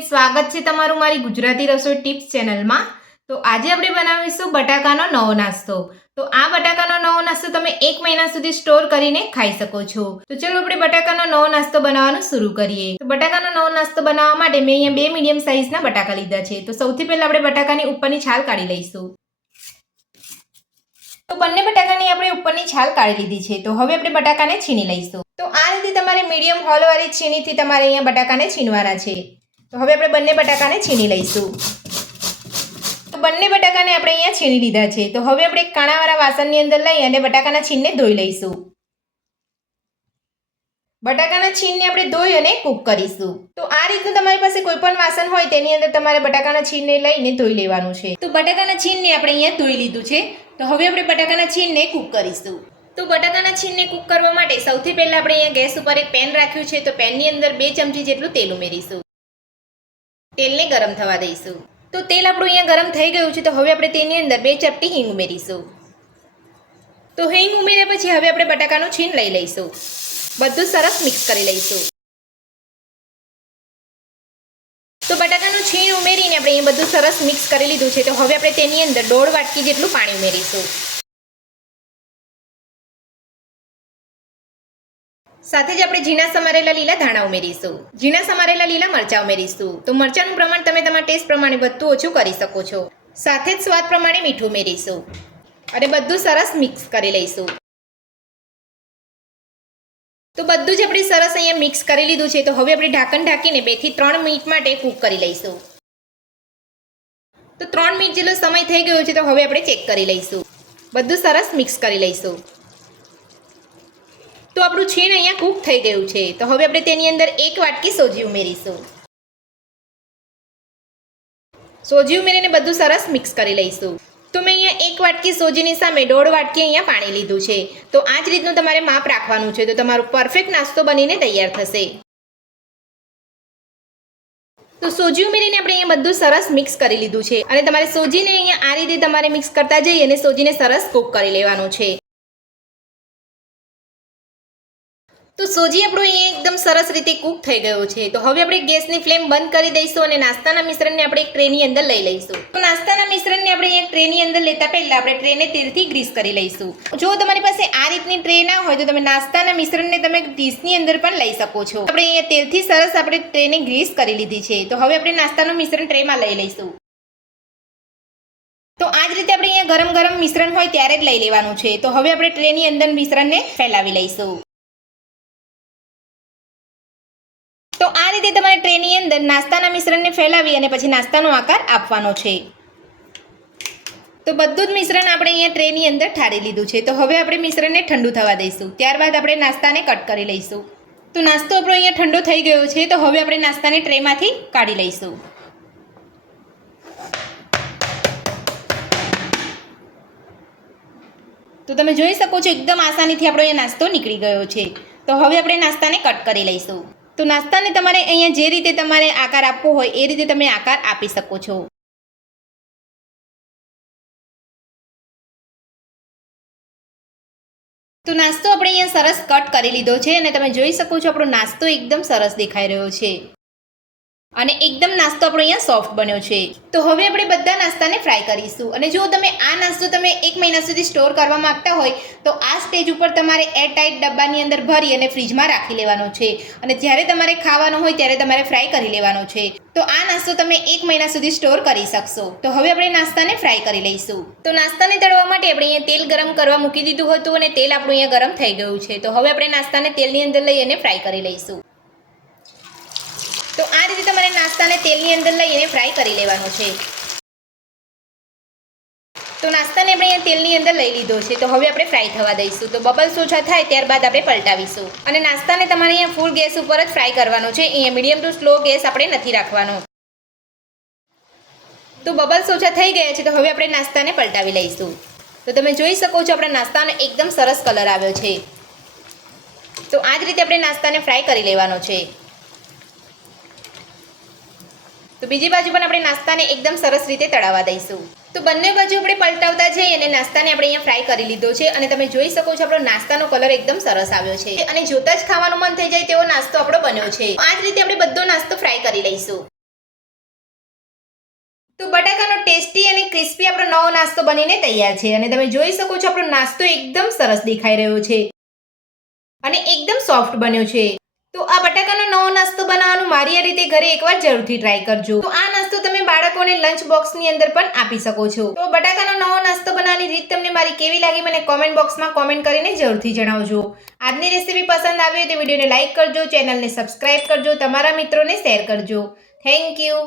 Friend, સ્વાગત છે તમારું મારી ગુજરાતી રસોઈ ટિપ્સ ચેનલમાં। તો આજે આપણે બનાવીશું બટાકાનો નવો નાસ્તો। તો આ બટાકાનો નવો નાસ્તો તમે 1 મહિના સુધી સ્ટોર કરીને ખાઈ શકો છો। તો ચલો આપણે બટાકાનો નવો નાસ્તો બનાવવાનું શરૂ કરીએ। તો બટાકાનો નવો નાસ્તો બનાવવા માટે મેં અહીંયા 2 મીડિયમ સાઈઝના બટાકા લીધા છે। તો સૌથી પહેલા આપણે બટાકાની ઉપરની છાલ કાઢી લઈશું। તો બંને બટાકાની આપણે ઉપરની છાલ કાઢી લીધી છે। તો હવે આપણે બટાકાને છીણી લઈશું। તો આ રીતે તમારે મીડિયમ હોલવાળી છીણીથી તમારે અહીંયા બટાકાને છીણવાના છે। તો હવે આપણે બંને બટાકાને છીણી લઈશું। તો બંને બટાકાને આપણે અહીંયા છીણી લીધા છે। તો હવે આપણે એક કાણાવાળા વાસણની અંદર લઈ અને બટાકાના છીણને ધોઈ લઈશું। બટાકાના છીણને આપણે ધોઈ અને કૂક કરીશું। તો આ રીતનું તમારી પાસે કોઈ પણ વાસણ હોય તેની અંદર તમારે બટાકાના છીણને લઈને ધોઈ લેવાનું છે। તો બટાકાના છીણને આપણે અહીંયા ધોઈ લીધું છે। તો હવે આપણે બટાકાના છીણને કૂક કરીશું। તો બટાકાના છીણને કૂક કરવા માટે સૌથી પહેલા આપણે અહીંયા ગેસ ઉપર એક પેન રાખ્યું છે। તો પેનની અંદર 2 ચમચી જેટલું તેલ ઉમેરીશું। તેલને ગરમ થવા દઈશું। તો તેલ આપણું અહીંયા ગરમ થઈ ગયું છે। તો હવે આપણે તેની અંદર 2 ચપટી હિંગ ઉમેરીશું। તો હિંગ ઉમેર્યા પછી હવે આપણે બટાકાનું છીણ લઈ લઈશું। બધું સરસ મિક્સ કરી લઈશું। તો બટાકાનું છીણ ઉમેરીને આપણે અહીંયા બધું સરસ મિક્સ કરી લીધું છે। તો હવે આપણે તેની અંદર 1.5 વાટકી જેટલું પાણી ઉમેરીશું। સાથે જ આપણે ઝીણા સમારેલા લીલા ધાણા ઉમેરીશું। ઝીણા સમારેલા લીલા મરચાં ઉમેરીશું। તો મરચાંનું પ્રમાણ તમે તમારા ટેસ્ટ પ્રમાણે વધતું ઓછું કરી શકો છો। સાથે જ સ્વાદ પ્રમાણે મીઠું ઉમેરીશું અને બધું સરસ મિક્સ કરી લઈશું। તો બધું જ આપણે સરસ અહીંયા મિક્સ કરી લીધું છે। તો હવે આપણે ઢાંકણ ઢાંકીને 2 થી 3 મિનિટ માટે કૂક કરી લઈશું। તો 3 મિનિટ જેટલો સમય થઈ ગયો છે। તો હવે આપણે ચેક કરી લઈશું। બધું સરસ મિક્સ કરી લઈશું। તો આપણું છીણ અહીંયા કૂક થઈ ગયું છે। તો હવે આપણે તેની અંદર 1 વાટકી સોજી ઉમેરીશું। સોજી ઉમેરીને બધું સરસ મિક્સ કરી લઈશું। તો મેં અહીંયા 1 વાટકી સોજીની સામે 1.5 વાટકી અહીંયા પાણી લીધું છે। તો આ જ રીતનું તમારે માપ રાખવાનું છે। તો તમારું પરફેક્ટ નાસ્તો બનીને તૈયાર થશે। તો સોજી ઉમેરીને આપણે અહીંયા બધું સરસ મિક્સ કરી લીધું છે અને તમારે સોજીને અહીંયા આ રીતે તમારે મિક્સ કરતા જઈ અને સોજીને સરસ કૂક કરી લેવાનું છે। તો સોજી આપણું અહીંયા એકદમ સરસ રીતે કૂક થઈ ગયો છે। તો હવે આપણે ગેસની ફ્લેમ બંધ કરી દઈશું અને નાસ્તાના મિશ્રણને આપણે એક ટ્રેની અંદર લઈ લઈશું। તો નાસ્તાના મિશ્રણને આપણે એક ટ્રેની અંદર લેતા પહેલા આપણે ટ્રેને તેલથી ગ્રીસ કરી લઈશું। જો તમારી પાસે આ રીતની ટ્રે ના હોય તો તમે નાસ્તાના મિશ્રણને તમે ડીશની અંદર પણ લઈ શકો છો। આપણે અહીંયા તેલથી સરસ આપણે ટ્રેને ગ્રીસ કરી લીધી છે। તો હવે આપણે નાસ્તાનું મિશ્રણ ટ્રેમાં લઈ લઈશું। તો આ જ રીતે આપણે અહીંયા ગરમ ગરમ મિશ્રણ હોય ત્યારે જ લઈ લેવાનું છે। તો હવે આપણે ટ્રેની અંદર મિશ્રણને ફેલાવી લઈશું। તો આ રીતે તમારે ટ્રેની અંદર નાસ્તાના મિશ્રણને ફેલાવી અને પછી નાસ્તાનો આકાર આપવાનો છે। તો બધું જ મિશ્રણ આપણે અહીંયા ટ્રેની અંદર ઠારી લીધું છે। તો હવે આપણે મિશ્રણને ઠંડુ થવા દઈશું। ત્યારબાદ આપણે નાસ્તાને કટ કરી લઈશું। તો નાસ્તો આપણો અહીંયા ઠંડો થઈ ગયો છે। તો હવે આપણે નાસ્તાને ટ્રેમાંથી કાઢી લઈશું। તો તમે જોઈ શકો છો એકદમ આસાનીથી આપણો અહીંયા નાસ્તો નીકળી ગયો છે। તો હવે આપણે નાસ્તાને કટ કરી લઈશું। તો નાસ્તાને તમારે અહીંયા જે રીતે તમારે આકાર આપવો હોય એ રીતે તમે આકાર આપી શકો છો। તો નાસ્તો આપણે અહીંયા સરસ કટ કરી લીધો છે અને તમે જોઈ શકો છો આપણો નાસ્તો એકદમ સરસ દેખાઈ રહ્યો છે અને એકદમ નાસ્તો આપણો અહીંયા સોફ્ટ બન્યો છે। તો હવે આપણે બધા નાસ્તાને ફ્રાય કરીશું। અને જો તમે આ નાસ્તો તમે 1 મહિના સુધી સ્ટોર કરવા માંગતા હોય તો આ સ્ટેજ ઉપર તમારે એરટાઇટ ડબ્બાની અંદર ભરી અને ફ્રીજમાં રાખી લેવાનો છે અને જ્યારે તમારે ખાવાનો હોય ત્યારે તમારે ફ્રાય કરી લેવાનો છે। તો આ નાસ્તો તમે 1 મહિના સુધી સ્ટોર કરી શકશો। તો હવે આપણે નાસ્તાને ફ્રાય કરી લઈશું। તો નાસ્તાને તળવા માટે આપણે અહીંયા તેલ ગરમ કરવા મૂકી દીધું હતું અને તેલ આપણું અહીંયા ગરમ થઈ ગયું છે। તો હવે આપણે નાસ્તાને તેલની અંદર લઈ અને ફ્રાય કરી લઈશું। તો આ રીતે તમારે નાસ્તાને તેલની અંદર લઈને ફ્રાય કરી લેવાનો છે। તો નાસ્તાને આપણે અહીંયા તેલની અંદર લઈ લીધો છે। તો હવે આપણે ફ્રાય થવા દઈશું। તો બબલ્સ ઓછા થાય ત્યારબાદ આપણે પલટાવીશું અને નાસ્તાને તમારે અહીંયા ફૂલ ગેસ ઉપર જ ફ્રાય કરવાનો છે। અહીંયા મીડિયમ ટુ સ્લો ગેસ આપણે નથી રાખવાનો। તો બબલ્સ ઓછા થઈ ગયા છે। તો હવે આપણે નાસ્તાને પલટાવી લઈશું। તો તમે જોઈ શકો છો આપણા નાસ્તાનો એકદમ સરસ કલર આવ્યો છે। તો આ જ રીતે આપણે નાસ્તાને ફ્રાય કરી લેવાનો છે। તો બીજી બાજુ પણ આપણે નાસ્તાને એકદમ સરસ રીતે તળાવવા દઈશું। તો બંને બાજુ આપણે પલટાવતા જઈએ અને નાસ્તાને આપણે અહીંયા ફ્રાય કરી લીધો છે અને તમે જોઈ શકો છો આપણો નાસ્તાનો કલર એકદમ સરસ આવ્યો છે અને જોતા જ ખાવાનું મન થઈ જાય તેવો નાસ્તો આપણો બન્યો છે। આ જ રીતે આપણે બધો નાસ્તો ફ્રાય કરી લઈશું। તો બટાકાનો ટેસ્ટી અને ક્રિસ્પી આપણો નવો નાસ્તો બનીને તૈયાર છે અને તમે જોઈ શકો છો આપણો નાસ્તો એકદમ સરસ દેખાઈ રહ્યો છે અને એકદમ સોફ્ટ બન્યો છે. તો આ બટાકાનો નવો નાસ્તો બનાવવાનું મારી આ રીતે ઘરે એકવાર જરૂરથી ટ્રાય કરજો. તો આ નાસ્તો તમે બાળકોને લંચ બોક્સની અંદર પણ આપી શકો છો. તો બટાકાનો નવો નાસ્તો બનાવવાની રીત તમને મારી કેવી લાગી મને કોમેન્ટ બોક્સમાં કોમેન્ટ કરીને જરૂરથી જણાવજો. આજની રેસીપી પસંદ આવી હોય તો વિડીયોને લાઈક કરજો, ચેનલને સબસ્ક્રાઇબ કરજો, તમારા મિત્રોને શેર કરજો. Thank you.